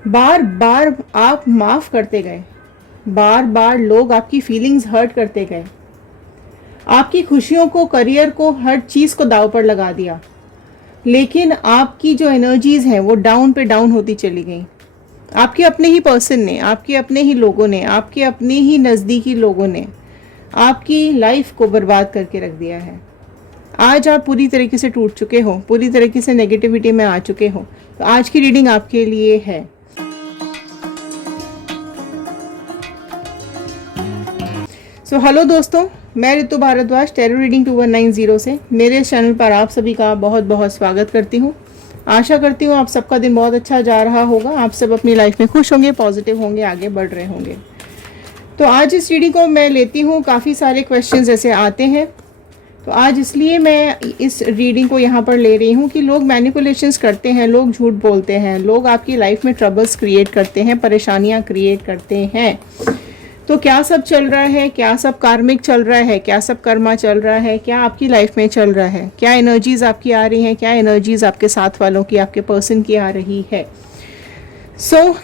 बार बार आप माफ़ करते गए, बार बार लोग आपकी फीलिंग्स हर्ट करते गए, आपकी खुशियों को, करियर को, हर चीज़ को दाव पर लगा दिया, लेकिन आपकी जो एनर्जीज हैं वो डाउन पे डाउन होती चली गई। आपके अपने ही पर्सन ने, आपके अपने ही लोगों ने, आपके अपने ही नज़दीकी लोगों ने आपकी लाइफ को बर्बाद करके रख दिया है। आज आप पूरी तरीके से टूट चुके हो, पूरी तरीके से नेगेटिविटी में आ चुके हो। तो आज की रीडिंग आपके लिए है। हेलो दोस्तों, मैं ऋतु भारद्वाज टैरो रीडिंग 2190 से मेरे चैनल पर आप सभी का बहुत बहुत स्वागत करती हूँ। आशा करती हूँ आप सबका दिन बहुत अच्छा जा रहा होगा, आप सब अपनी लाइफ में खुश होंगे, पॉजिटिव होंगे, आगे बढ़ रहे होंगे। तो आज इस रीडिंग को मैं लेती हूँ, काफ़ी सारे क्वेश्चंस ऐसे आते हैं, तो आज इसलिए मैं इस रीडिंग को यहाँ पर ले रही हूँ कि लोग मैनिपुलेशंस करते हैं, लोग झूठ बोलते हैं, लोग आपकी लाइफ में ट्रबल्स क्रिएट करते हैं, परेशानियाँ क्रिएट करते हैं। तो क्या सब चल रहा है, क्या सब कार्मिक चल रहा है, क्या सब कर्मा चल रहा है, क्या आपकी लाइफ में चल रहा है, क्या एनर्जीज आपकी आ रही हैं, क्या एनर्जीज आपके साथ वालों की, आपके पर्सन की आ रही है।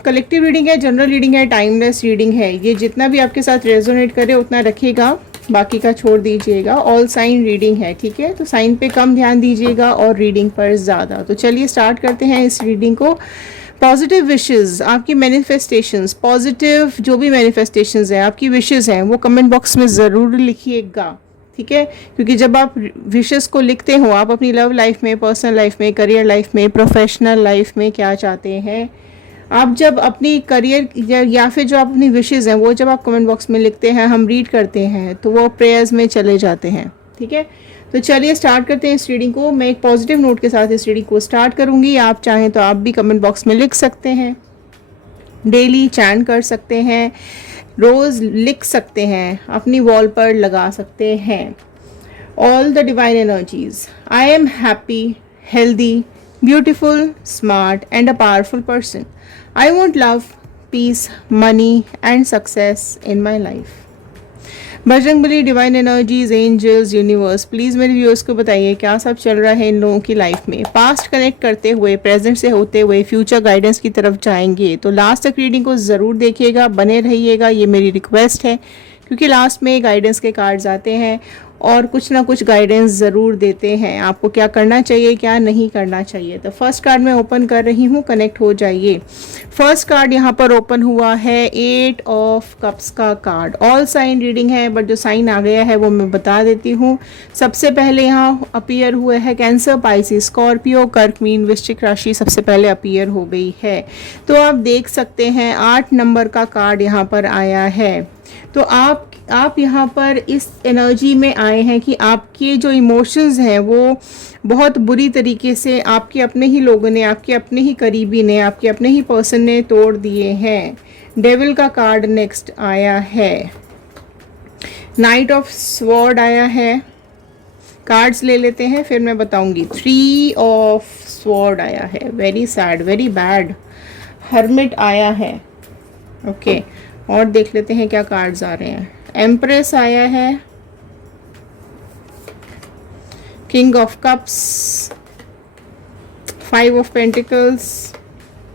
कलेक्टिव रीडिंग है, जनरल रीडिंग है, टाइमलेस रीडिंग है। ये जितना भी आपके साथ रेजोनेट करे उतना रखिएगा, बाकी का छोड़ दीजिएगा। ऑल साइन रीडिंग है, ठीक है। तो साइन पे कम ध्यान दीजिएगा और रीडिंग पर ज़्यादा। तो चलिए स्टार्ट करते हैं इस रीडिंग को। पॉजिटिव विशेस, आपकी मैनिफेस्टेशंस, पॉजिटिव जो भी मैनिफेस्टेशंस हैं, आपकी विशेस हैं, वो कमेंट बॉक्स में ज़रूर लिखिएगा, ठीक है। क्योंकि जब आप विशेस को लिखते हो, आप अपनी लव लाइफ में, पर्सनल लाइफ में, करियर लाइफ में, प्रोफेशनल लाइफ में क्या चाहते हैं, आप जब अपनी करियर या फिर जो आप अपनी विशेस हैं वो जब आप कमेंट बॉक्स में लिखते हैं, हम रीड करते हैं, तो वो प्रेयर्स में चले जाते हैं, ठीक है। तो चलिए स्टार्ट करते हैं इस रीडिंग को। मैं एक पॉजिटिव नोट के साथ इस रीडिंग को स्टार्ट करूंगी। आप चाहें तो आप भी कमेंट बॉक्स में लिख सकते हैं, डेली चैंट कर सकते हैं, रोज़ लिख सकते हैं, अपनी वॉल पर लगा सकते हैं। All the divine energies, I am happy, healthy, beautiful, smart and a powerful person. I want love, peace, money and success in my life. Bajrangbali, divine energies, angels, universe, please मेरे व्यूअर्स को बताइए क्या सब चल रहा है इन लोगों की लाइफ में। पास्ट कनेक्ट करते हुए, प्रेजेंट से होते हुए फ्यूचर गाइडेंस की तरफ जाएंगे, तो लास्ट तक रीडिंग को ज़रूर देखिएगा, बने रहिएगा, ये मेरी रिक्वेस्ट है। क्योंकि लास्ट में गाइडेंस के कार्ड्स आते हैं और कुछ ना कुछ गाइडेंस ज़रूर देते हैं, आपको क्या करना चाहिए, क्या नहीं करना चाहिए। तो फर्स्ट कार्ड मैं ओपन कर रही हूँ, कनेक्ट हो जाइए। फर्स्ट कार्ड यहाँ पर ओपन हुआ है 8 ऑफ कप्स का कार्ड। ऑल साइन रीडिंग है, बट जो साइन आ गया है वो मैं बता देती हूँ। सबसे पहले यहाँ अपीयर हुए है कैंसर, पाइसिस, स्कॉर्पियो, कर्क, मीन, वृश्चिक राशि सबसे पहले अपीयर हो गई है। तो आप देख सकते हैं 8 नंबर का कार्ड यहाँ पर आया है। तो आप यहाँ पर इस एनर्जी में आए हैं कि आपके जो इमोशंस हैं वो बहुत बुरी तरीके से आपके अपने ही लोगों ने, आपके अपने ही करीबी ने, आपके अपने ही पर्सन ने तोड़ दिए हैं। डेविल का कार्ड नेक्स्ट आया है, नाइट ऑफ स्वॉर्ड आया है। कार्ड्स ले लेते हैं फिर मैं बताऊंगी। 3 ऑफ स्वॉर्ड आया है, very sad, very bad. Hermit आया है, ओके। और देख लेते हैं क्या कार्ड्स आ रहे हैं। एम्प्रेस आया है, king of cups, 5 of pentacles,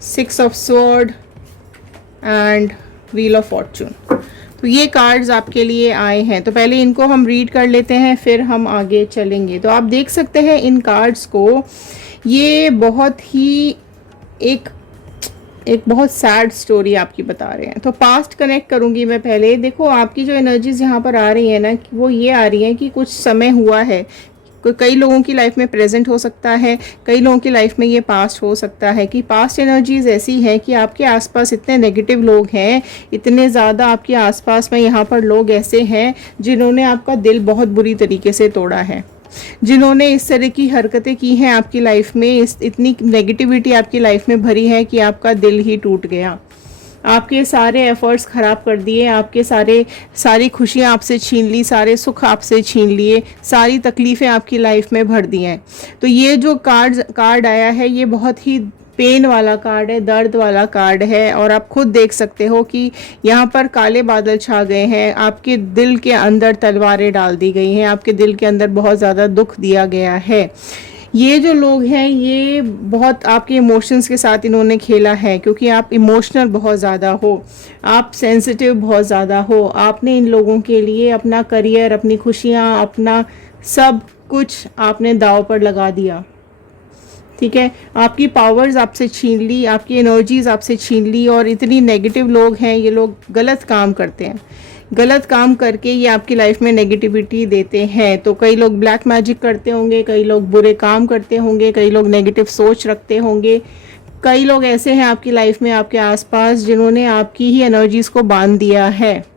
6 of sword and wheel of Fortune. तो ये कार्ड्स आपके लिए आए हैं। तो पहले इनको हम रीड कर लेते हैं, फिर हम आगे चलेंगे। तो आप देख सकते हैं इन कार्ड्स को, ये बहुत ही एक बहुत सैड स्टोरी आपकी बता रहे हैं। तो पास्ट कनेक्ट करूंगी मैं पहले। देखो आपकी जो एनर्जीज यहाँ पर आ रही है ना, वो ये आ रही है कि कुछ समय हुआ है। कई लोगों की लाइफ में प्रेजेंट हो सकता है, कई लोगों की लाइफ में ये पास्ट हो सकता है। कि पास्ट एनर्जीज ऐसी है कि आपके आसपास इतने नेगेटिव लोग हैं, इतने ज़्यादा आपके आसपास में यहाँ पर लोग ऐसे हैं जिन्होंने आपका दिल बहुत बुरी तरीके से तोड़ा है, जिन्होंने इस तरह की हरकतें की हैं आपकी लाइफ में, इतनी नेगेटिविटी आपकी लाइफ में भरी है कि आपका दिल ही टूट गया। आपके सारे एफर्ट्स ख़राब कर दिए, आपके सारी खुशियाँ आपसे छीन ली, सारे सुख आपसे छीन लिए, सारी तकलीफ़ें आपकी लाइफ में भर दी हैं। तो ये जो कार्ड आया है ये बहुत ही पेन वाला कार्ड है, दर्द वाला कार्ड है। और आप खुद देख सकते हो कि यहाँ पर काले बादल छा गए हैं, आपके दिल के अंदर तलवारें डाल दी गई हैं, आपके दिल के अंदर बहुत ज़्यादा दुख दिया गया है। ये जो लोग हैं ये बहुत आपके इमोशंस के साथ इन्होंने खेला है, क्योंकि आप इमोशनल बहुत ज़्यादा हो, आप सेंसिटिव बहुत ज़्यादा हो। आपने इन लोगों के लिए अपना करियर, अपनी खुशियाँ, अपना सब कुछ आपने दांव पर लगा दिया। ठीक है, आपकी पावर्स आपसे छीन ली, आपकी एनर्जीज आपसे छीन ली। और इतनी नेगेटिव लोग हैं, ये लोग गलत काम करते हैं, गलत काम करके ये आपकी लाइफ में नेगेटिविटी देते हैं। तो कई लोग ब्लैक मैजिक करते होंगे, कई लोग बुरे काम करते होंगे, कई लोग नेगेटिव सोच रखते होंगे, कई लोग ऐसे हैं आपकी लाइफ में, आपके आसपास, जिन्होंने आपकी ही एनर्जीज को बांध दिया है,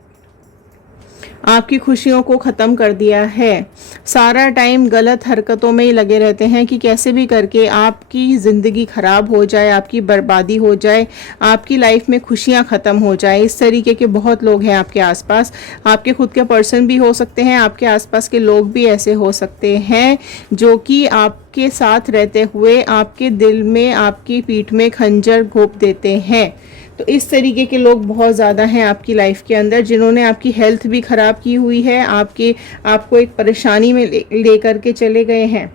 आपकी खुशियों को ख़त्म कर दिया है। सारा टाइम गलत हरकतों में ही लगे रहते हैं कि कैसे भी करके आपकी ज़िंदगी ख़राब हो जाए, आपकी बर्बादी हो जाए, आपकी लाइफ में खुशियां ख़त्म हो जाए। इस तरीके के बहुत लोग हैं आपके आसपास। आपके खुद के पर्सन भी हो सकते हैं, आपके आसपास के लोग भी ऐसे हो सकते हैं जो कि आपके साथ रहते हुए आपके दिल में, आपकी पीठ में खंजर घोंप देते हैं। तो इस तरीके के लोग बहुत ज़्यादा हैं आपकी लाइफ के अंदर, जिन्होंने आपकी हेल्थ भी ख़राब की हुई है, आपको एक परेशानी में ले करके चले गए हैं।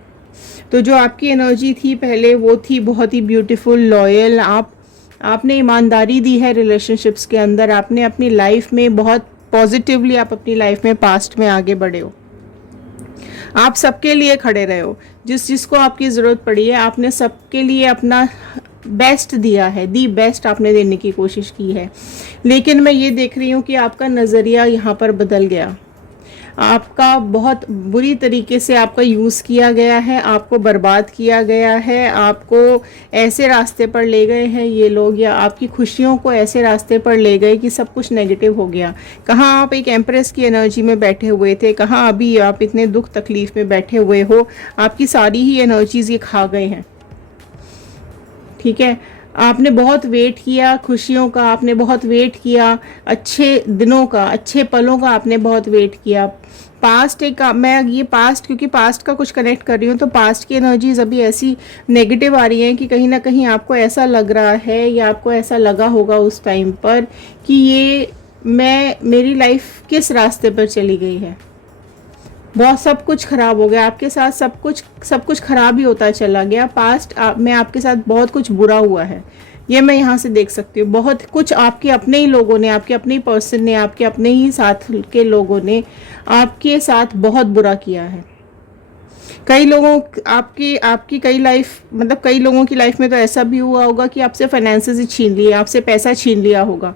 तो जो आपकी एनर्जी थी पहले, वो थी बहुत ही ब्यूटीफुल, लॉयल। आपने ईमानदारी दी है रिलेशनशिप्स के अंदर, आपने अपनी लाइफ में बहुत पॉजिटिवली, आप अपनी लाइफ में पास्ट में आगे बढ़े हो, आप सबके लिए खड़े रहे हो। जिसको आपकी ज़रूरत पड़ी है, आपने सबके लिए अपना बेस्ट दिया है, दी बेस्ट आपने देने की कोशिश की है। लेकिन मैं ये देख रही हूँ कि आपका नज़रिया यहाँ पर बदल गया, आपका बहुत बुरी तरीके से आपका यूज़ किया गया है, आपको बर्बाद किया गया है, आपको ऐसे रास्ते पर ले गए हैं ये लोग, या आपकी खुशियों को ऐसे रास्ते पर ले गए कि सब कुछ नेगेटिव हो गया। कहाँ आप एक एम्प्रेस की एनर्जी में बैठे हुए थे, कहाँ अभी आप इतने दुख तकलीफ में बैठे हुए हो। आपकी सारी ही एनर्जीज ये खा गए हैं। ठीक है, आपने बहुत वेट किया खुशियों का, आपने बहुत वेट किया अच्छे दिनों का, अच्छे पलों का, आपने बहुत वेट किया। पास्ट एक, मैं ये पास्ट, क्योंकि पास्ट का कुछ कनेक्ट कर रही हूँ, तो पास्ट की एनर्जीज अभी ऐसी नेगेटिव आ रही हैं कि कहीं ना कहीं आपको ऐसा लग रहा है, या आपको ऐसा लगा होगा उस टाइम पर कि ये मेरी लाइफ किस रास्ते पर चली गई है। बहुत सब कुछ खराब हो गया आपके साथ, सब कुछ खराब ही होता चला गया। पास्ट में आपके साथ बहुत कुछ बुरा हुआ है, ये मैं यहाँ से देख सकती हूँ। बहुत कुछ आपके अपने ही लोगों ने, आपके अपने ही पर्सन ने, आपके अपने ही साथ के लोगों ने आपके साथ बहुत बुरा किया है। कई लोगों आपकी कई लाइफ, मतलब कई लोगों की लाइफ में तो ऐसा भी हुआ होगा कि आपसे फाइनेंसेस ही छीन लिए, आपसे पैसा छीन लिया होगा,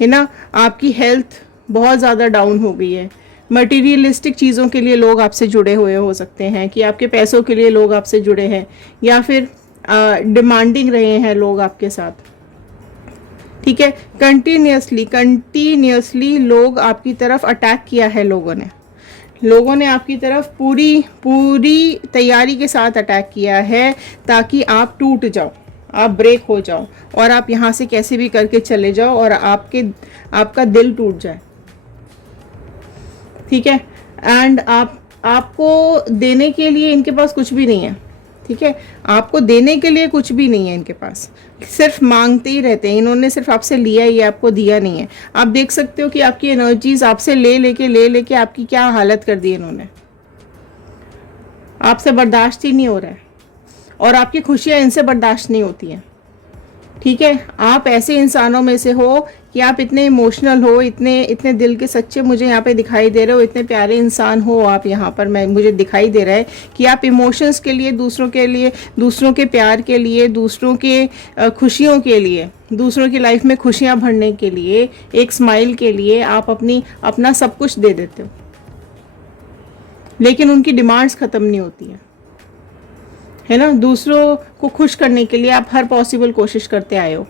है ना। आपकी हेल्थ बहुत ज़्यादा डाउन हो गई है। मटीरियलिस्टिक चीज़ों के लिए लोग आपसे जुड़े हुए हो सकते हैं, कि आपके पैसों के लिए लोग आपसे जुड़े हैं, या फिर डिमांडिंग रहे हैं लोग आपके साथ। ठीक है, कंटिन्यूसली लोग आपकी तरफ अटैक किया है, लोगों ने आपकी तरफ पूरी तैयारी के साथ अटैक किया है, ताकि आप टूट जाओ, आप ब्रेक हो जाओ, और आप यहाँ से कैसे भी करके चले जाओ, और आपका दिल टूट जाए। ठीक है, एंड आपको देने के लिए इनके पास कुछ भी नहीं है। ठीक है, आपको देने के लिए कुछ भी नहीं है इनके पास, सिर्फ मांगते ही रहते हैं। इन्होंने सिर्फ आपसे लिया, ये आपको दिया नहीं है। आप देख सकते हो कि आपकी एनर्जीज आपसे ले लेके आपकी क्या हालत कर दी इन्होंने। आपसे बर्दाश्त ही नहीं हो रहा है, और आपकी खुशियाँ इनसे बर्दाश्त नहीं होती हैं। ठीक है, आप ऐसे इंसानों में से हो कि आप इतने इमोशनल हो, इतने दिल के सच्चे मुझे यहाँ पे दिखाई दे रहे हो, इतने प्यारे इंसान हो आप यहाँ पर। मुझे दिखाई दे रहा है कि आप इमोशंस के लिए, दूसरों के प्यार के लिए, दूसरों के खुशियों के लिए, दूसरों की लाइफ में खुशियाँ भरने के लिए, एक स्माइल के लिए आप अपना सब कुछ दे देते हो। लेकिन उनकी डिमांड्स ख़त्म नहीं होती है ना। दूसरों को खुश करने के लिए आप हर पॉसिबल कोशिश करते आए हो,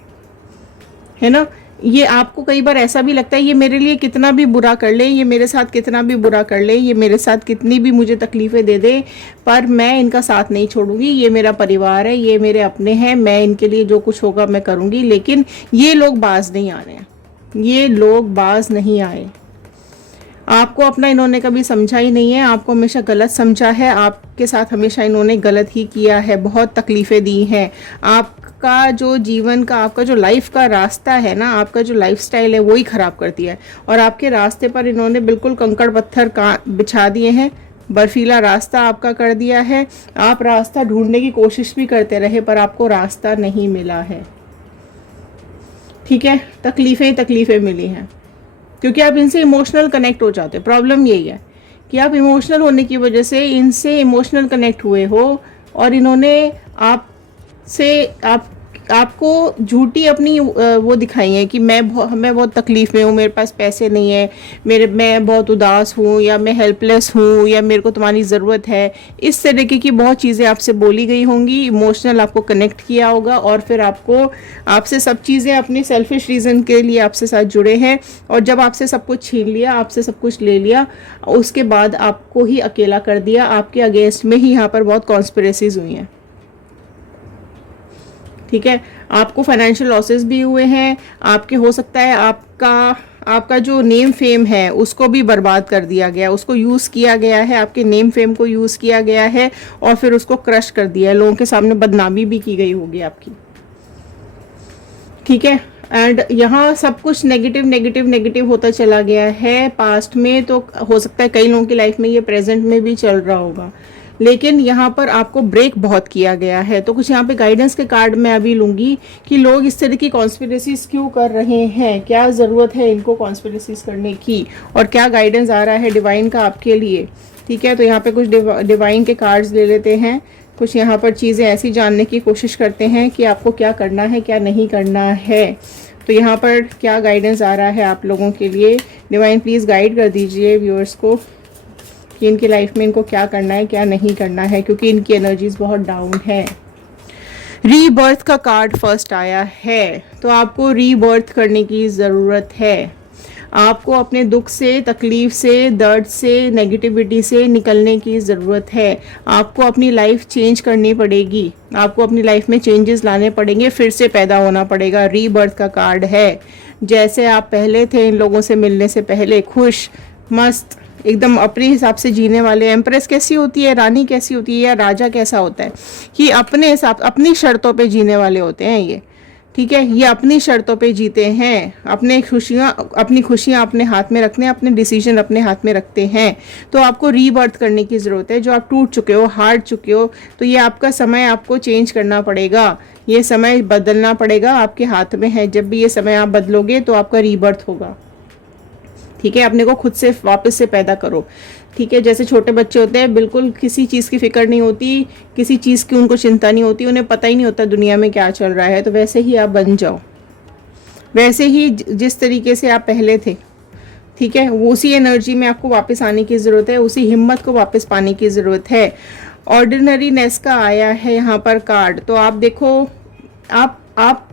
है ना। ये आपको कई बार ऐसा भी लगता है, ये मेरे लिए कितना भी बुरा कर ले, ये मेरे साथ कितना भी बुरा कर ले, ये मेरे साथ कितनी भी मुझे तकलीफ़ें दे दे, पर मैं इनका साथ नहीं छोड़ूंगी। ये मेरा परिवार है, ये मेरे अपने हैं, मैं इनके लिए जो कुछ होगा मैं करूँगी। लेकिन ये लोग बाज नहीं आ रहे हैं, ये लोग बाज नहीं आए। आपको अपना इन्होंने कभी समझा ही नहीं है, आपको हमेशा गलत समझा है, आपके साथ हमेशा इन्होंने गलत ही किया है, बहुत तकलीफ़ें दी हैं। आपका जो जीवन का, आपका जो लाइफ का रास्ता है ना, आपका जो लाइफस्टाइल है, वो ही ख़राब कर दिया है। और आपके रास्ते पर इन्होंने बिल्कुल कंकड़ पत्थर बिछा दिए हैं, बर्फीला रास्ता आपका कर दिया है। आप रास्ता ढूंढने की कोशिश भी करते रहे पर आपको रास्ता नहीं मिला है। ठीक है, तकलीफ़ें तकलीफ़ें मिली हैं क्योंकि आप इनसे इमोशनल कनेक्ट हो जाते हो। प्रॉब्लम यही है कि आप इमोशनल होने की वजह से इनसे इमोशनल कनेक्ट हुए हो और इन्होंने आपको झूठी अपनी वो दिखाई है कि मैं बहुत तकलीफ़ में हूँ, मेरे पास पैसे नहीं है, मैं बहुत उदास हूँ, या मैं हेल्पलेस हूँ, या मेरे को तुम्हारी ज़रूरत है। इस तरीके की बहुत चीज़ें आपसे बोली गई होंगी, इमोशनल आपको कनेक्ट किया होगा और फिर आपसे सब चीज़ें अपनी सेल्फिश रीज़न के लिए आपसे साथ जुड़े हैं। और जब आपसे सब कुछ छीन लिया, आपसे सब कुछ ले लिया, उसके बाद आपको ही अकेला कर दिया। आपके अगेंस्ट में ही यहाँ पर बहुत कॉन्स्पिरेसीज हुई हैं। ठीक है, आपको फाइनेंशियल लॉसेस भी हुए हैं। आपके हो सकता है आपका जो नेम फेम है उसको भी बर्बाद कर दिया गया, उसको यूज़ किया गया है, आपके नेम फेम को यूज़ किया गया है और फिर उसको क्रश कर दिया है। लोगों के सामने बदनामी भी की गई होगी आपकी। ठीक है, एंड यहाँ सब कुछ नेगेटिव नेगेटिव नेगेटिव होता चला गया है। पास्ट में तो हो सकता है कई लोगों की लाइफ में ये प्रेजेंट में भी चल रहा होगा, लेकिन यहाँ पर आपको ब्रेक बहुत किया गया है। तो कुछ यहाँ पे गाइडेंस के कार्ड मैं अभी लूँगी कि लोग इस तरह की कॉन्स्पिरेसीज क्यों कर रहे हैं, क्या ज़रूरत है इनको कॉन्स्पिरेसीज करने की, और क्या गाइडेंस आ रहा है डिवाइन का आपके लिए। ठीक है, तो यहाँ पे कुछ डिवाइन के कार्ड्स ले लेते हैं। कुछ यहाँ पर चीज़ें ऐसी जानने की कोशिश करते हैं कि आपको क्या करना है, क्या नहीं करना है। तो यहाँ पर क्या गाइडेंस आ रहा है आप लोगों के लिए। डिवाइन प्लीज़ गाइड कर दीजिए व्यूअर्स को कि इनकी लाइफ में इनको क्या करना है, क्या नहीं करना है, क्योंकि इनकी एनर्जीज बहुत डाउन है। रीबर्थ का कार्ड फर्स्ट आया है, तो आपको रीबर्थ करने की ज़रूरत है। आपको अपने दुख से, तकलीफ से, दर्द से, नेगेटिविटी से निकलने की ज़रूरत है। आपको अपनी लाइफ चेंज करनी पड़ेगी, आपको अपनी लाइफ में चेंजेस लाने पड़ेंगे, फिर से पैदा होना पड़ेगा। रीबर्थ का कार्ड है। जैसे आप पहले थे इन लोगों से मिलने से पहले, खुश मस्त एकदम अपने हिसाब से जीने वाले। एम्प्रेस कैसी होती है, रानी कैसी होती है, या राजा कैसा होता है कि अपने हिसाब, अपनी शर्तों पे जीने वाले होते हैं ये। ठीक है, ये अपनी शर्तों पे जीते हैं, अपनी खुशियाँ अपने हाथ में रखते हैं, अपने डिसीजन अपने हाथ में रखते हैं। तो आपको रीबर्थ करने की ज़रूरत है। जो आप टूट चुके हो, हार चुके हो, तो ये आपका समय आपको चेंज करना पड़ेगा। ये समय बदलना पड़ेगा, आपके हाथ में है। जब भी ये समय आप बदलोगे तो आपका रीबर्थ होगा। ठीक है, अपने को खुद से वापस से पैदा करो। ठीक है, जैसे छोटे बच्चे होते हैं, बिल्कुल किसी चीज़ की फिक्र नहीं होती, किसी चीज़ की उनको चिंता नहीं होती, उन्हें पता ही नहीं होता दुनिया में क्या चल रहा है। तो वैसे ही आप बन जाओ, वैसे ही जिस तरीके से आप पहले थे। ठीक है, उसी एनर्जी में आपको वापस आने की ज़रूरत है, उसी हिम्मत को वापस पाने की ज़रूरत है। ऑर्डिनरीनेस का आया है यहाँ पर कार्ड। तो आप देखो, आप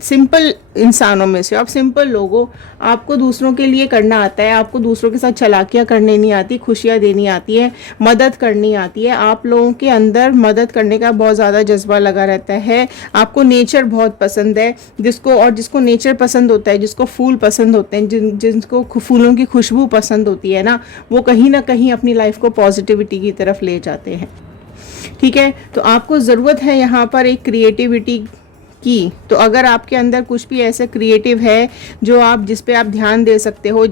सिंपल इंसानों में से, आप सिंपल लोग हो, आपको दूसरों के लिए करना आता है, आपको दूसरों के साथ चालाकियाँ करनी नहीं आती, खुशियाँ देनी आती है, मदद करनी आती है। आप लोगों के अंदर मदद करने का बहुत ज़्यादा जज्बा लगा रहता है। आपको नेचर बहुत पसंद है, जिसको नेचर पसंद होता है, जिसको फूल पसंद होते हैं, जिनको फूलों की खुशबू पसंद होती है ना, वो कहीं ना कहीं अपनी लाइफ को पॉजिटिविटी की तरफ ले जाते हैं। ठीक है, तो आपको ज़रूरत है यहाँ पर एक क्रिएटिविटी की। तो अगर आपके अंदर कुछ भी ऐसा क्रिएटिव है जिस पे आप ध्यान दे सकते हो,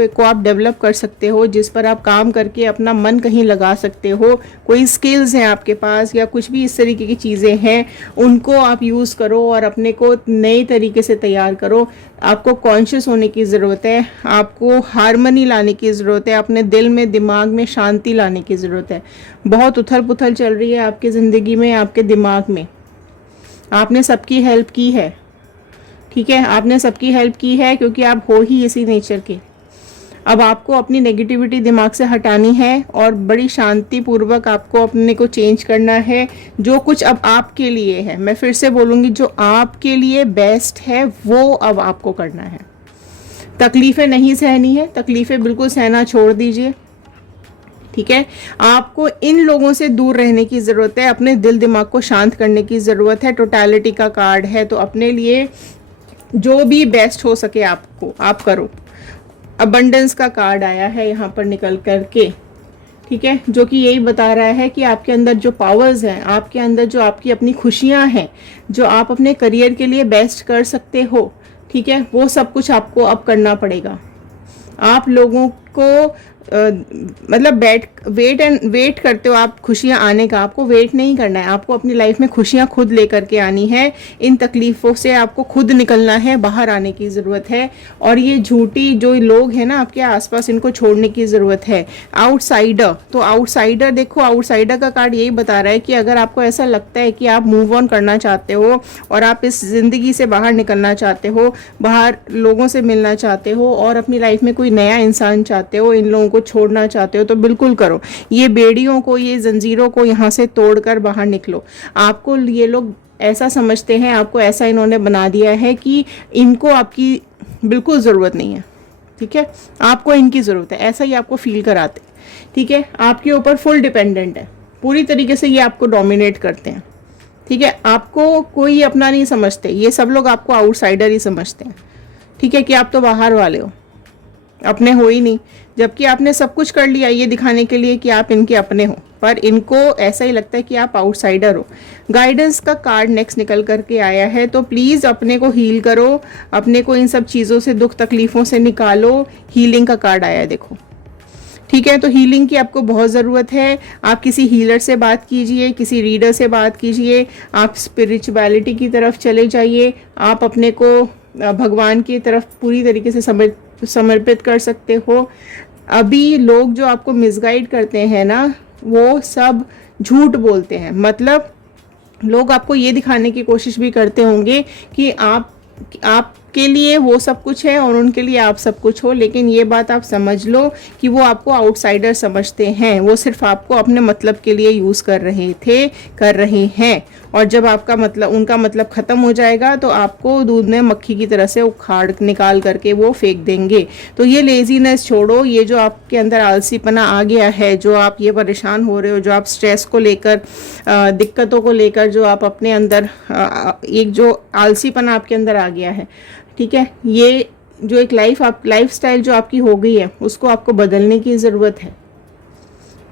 को आप डेवलप कर सकते हो, जिस पर आप काम करके अपना मन कहीं लगा सकते हो, कोई स्किल्स हैं आपके पास या कुछ भी इस तरीके की चीज़ें हैं, उनको आप यूज़ करो और अपने को नए तरीके से तैयार करो। आपको कॉन्शियस होने की ज़रूरत है, आपको हारमनी लाने की ज़रूरत है, अपने दिल में, दिमाग में शांति लाने की ज़रूरत है। बहुत उथल पुथल चल रही है आपकी ज़िंदगी में, आपके दिमाग में। आपने सबकी हेल्प की है। ठीक है, आपने सबकी हेल्प की है क्योंकि आप हो ही इसी नेचर के। अब आपको अपनी नेगेटिविटी दिमाग से हटानी है और बड़ी शांति पूर्वक आपको अपने को चेंज करना है। जो कुछ अब आपके लिए है, मैं फिर से बोलूँगी, जो आपके लिए बेस्ट है वो अब आपको करना है। तकलीफ़ें नहीं सहनी है, तकलीफ़ें बिल्कुल सहना छोड़ दीजिए। ठीक है, आपको इन लोगों से दूर रहने की ज़रूरत है, अपने दिल दिमाग को शांत करने की ज़रूरत है। टोटलिटी का कार्ड है, तो अपने लिए जो भी बेस्ट हो सके आपको आप करो। अबंडेंस का कार्ड आया है यहाँ पर निकल करके। ठीक है, जो कि यही बता रहा है कि आपके अंदर जो पावर्स हैं, आपके अंदर जो आपकी अपनी खुशियाँ हैं, जो आप अपने करियर के लिए बेस्ट कर सकते हो, ठीक है, वो सब कुछ आपको अब करना पड़ेगा। आप लोगों को मतलब वेट करते हो आप खुशियाँ आने का। आपको वेट नहीं करना है, आपको अपनी लाइफ में खुशियाँ खुद लेकर के आनी है। इन तकलीफ़ों से आपको खुद निकलना है, बाहर आने की ज़रूरत है। और ये झूठी जो लोग हैं ना आपके आसपास, इनको छोड़ने की ज़रूरत है। आउटसाइडर, तो आउटसाइडर देखो, आउटसाइडर का कार्ड यही बता रहा है कि अगर आपको ऐसा लगता है कि आप मूव ऑन करना चाहते हो और आप इस ज़िंदगी से बाहर निकलना चाहते हो, बाहर लोगों से मिलना चाहते हो और अपनी लाइफ में कोई नया इंसान चाहते हो, इन लोगों को छोड़ना चाहते हो, तो बिल्कुल करो। ये बेड़ियों को, ये जंजीरों को यहाँ से तोड़कर बाहर निकलो। आपको ये लोग ऐसा समझते हैं, आपको ऐसा इन्होंने बना दिया है कि इनको आपकी बिल्कुल ज़रूरत नहीं है, ठीक है, आपको इनकी ज़रूरत है, ऐसा ही आपको फील कराते, ठीक है। आपके ऊपर फुल डिपेंडेंट है, पूरी तरीके से ये आपको डोमिनेट करते हैं, ठीक है। आपको कोई अपना नहीं समझते, ये सब लोग आपको आउटसाइडर ही समझते हैं, ठीक है, कि आप तो बाहर वाले हो, अपने हो ही नहीं। जबकि आपने सब कुछ कर लिया ये दिखाने के लिए कि आप इनके अपने हो, पर इनको ऐसा ही लगता है कि आप आउटसाइडर हो। गाइडेंस का कार्ड नेक्स्ट निकल करके आया है, तो प्लीज़ अपने को हील करो, अपने को इन सब चीज़ों से, दुख तकलीफ़ों से निकालो। हीलिंग का कार्ड आया है, देखो, ठीक है। तो हीलिंग की आपको बहुत ज़रूरत है। आप किसी हीलर से बात कीजिए, किसी रीडर से बात कीजिए, आप स्पिरिचुअलिटी की तरफ चले जाइए, आप अपने को भगवान की तरफ पूरी तरीके से समर्पित कर सकते हो। अभी लोग जो आपको मिसगाइड करते हैं ना, वो सब झूठ बोलते हैं। मतलब लोग आपको ये दिखाने की कोशिश भी करते होंगे कि आपके लिए वो सब कुछ है और उनके लिए आप सब कुछ हो, लेकिन ये बात आप समझ लो कि वो आपको आउटसाइडर समझते हैं। वो सिर्फ आपको अपने मतलब के लिए यूज़ कर रहे हैं। और जब आपका मतलब, उनका मतलब ख़त्म हो जाएगा तो आपको दूध में मक्खी की तरह से उखाड़ निकाल करके वो फेंक देंगे। तो ये लेजीनेस छोड़ो, ये जो आपके अंदर आलसीपना आ गया है, जो आप ये परेशान हो रहे हो, जो आप स्ट्रेस को लेकर, दिक्कतों को लेकर, जो आप अपने अंदर एक जो आलसीपना आपके अंदर आ गया है, ठीक है, ये जो एक लाइफ स्टाइल जो आपकी हो गई है, उसको आपको बदलने की ज़रूरत है,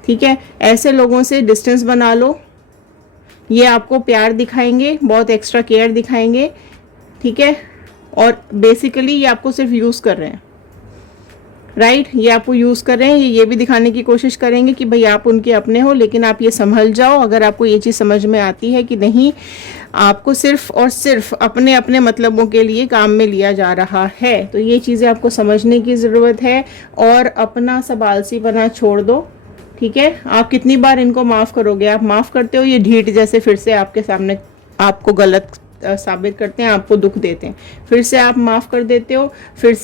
ठीक है। ऐसे लोगों से डिस्टेंस बना लो। ये आपको प्यार दिखाएंगे, बहुत एक्स्ट्रा केयर दिखाएंगे, ठीक है। और बेसिकली ये आपको सिर्फ यूज़ कर रहे हैं, राइट, ये आपको यूज़ कर रहे हैं। ये भी दिखाने की कोशिश करेंगे कि भाई आप उनके अपने हो, लेकिन आप ये संभल जाओ। अगर आपको ये चीज़ समझ में आती है कि नहीं, आपको सिर्फ और सिर्फ अपने अपने मतलबों के लिए काम में लिया जा रहा है, तो ये चीज़ें आपको समझने की ज़रूरत है। और अपना सब आलसीपना छोड़ दो, ठीक है। आप कितनी बार इनको माफ़ करोगे? आप माफ़ करते हो, ये ढीठ जैसे फिर से आपके सामने आपको गलत साबित करते हैं, आपको दुख देते हैं, फिर से आप माफ़ कर देते हो, फिर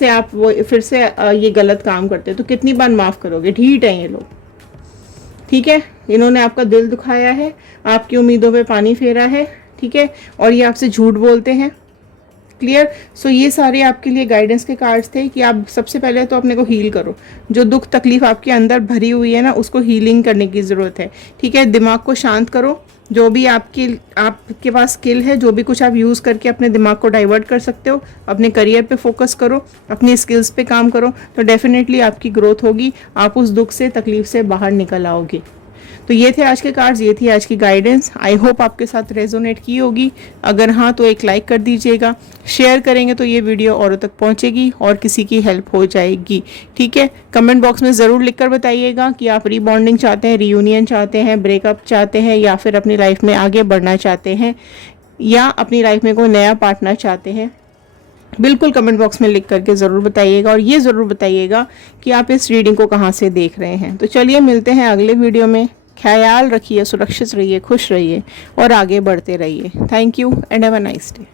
से ये गलत काम करते हो। तो कितनी बार माफ़ करोगे? ढीठ हैं ये लोग, ठीक है। इन्होंने आपका दिल दुखाया है, आपकी उम्मीदों पे पानी फेरा है, ठीक है, और ये आपसे झूठ बोलते हैं। क्लियर? सो ये सारे आपके लिए गाइडेंस के कार्ड्स थे कि आप सबसे पहले तो अपने को हील करो। जो दुख तकलीफ आपके अंदर भरी हुई है ना, उसको हीलिंग करने की ज़रूरत है, ठीक है। दिमाग को शांत करो। जो भी आपके पास स्किल है, जो भी कुछ आप यूज़ करके अपने दिमाग को डाइवर्ट कर सकते हो, अपने करियर पे फोकस करो, अपनी स्किल्स पे काम करो, तो डेफिनेटली आपकी ग्रोथ होगी, आप उस दुख से, तकलीफ से बाहर निकल आओगे। तो ये थे आज के कार्ड्स, ये थी आज की गाइडेंस। आई होप आपके साथ रेजोनेट की होगी। अगर हाँ तो एक लाइक कर दीजिएगा, शेयर करेंगे तो ये वीडियो औरों तक पहुंचेगी और किसी की हेल्प हो जाएगी, ठीक है। कमेंट बॉक्स में ज़रूर लिखकर बताइएगा कि आप रीबॉन्डिंग चाहते हैं, रीयूनियन चाहते हैं, ब्रेकअप चाहते हैं, या फिर अपनी लाइफ में आगे बढ़ना चाहते हैं, या अपनी लाइफ में कोई नया पार्टनर चाहते हैं। बिल्कुल कमेंट बॉक्स में लिख करके ज़रूर बताइएगा, और ये ज़रूर बताइएगा कि आप इस रीडिंग को कहाँ से देख रहे हैं। तो चलिए मिलते हैं अगले वीडियो में। ख्याल रखिए, सुरक्षित रहिए, खुश रहिए और आगे बढ़ते रहिए। Thank you and have a nice day.